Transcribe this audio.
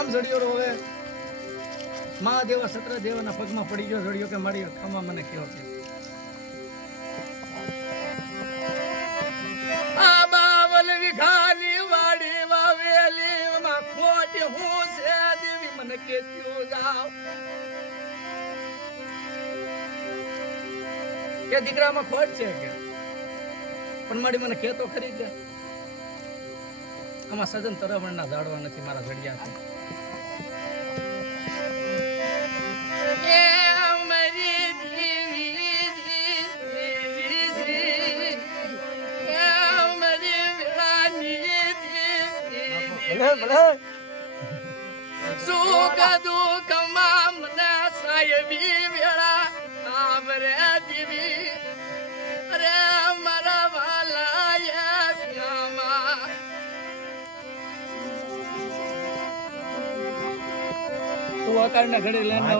આમ જડિયો હવે મહાદેવ સત્ર દેવના પગમાં પડી ગયો જડિયો કે મારી ખમા મને કયો કે આ બાવલ વિઘાની વાડી વાવેલી માં ખોટી હું છે દેવી મને કેત્યો જાવ કે દીકરામાં ખોટ છે કે પણ મારી મને કેતો ખરી કે આમાં સજન તરવણના ઝાડવા નથી મારા જડિયા છે સુખ દુઃખ માં મને સાયબી વેળા આવરે દીવી અરે મારા વાલા યામાં તું આકારના ઘડે લઈને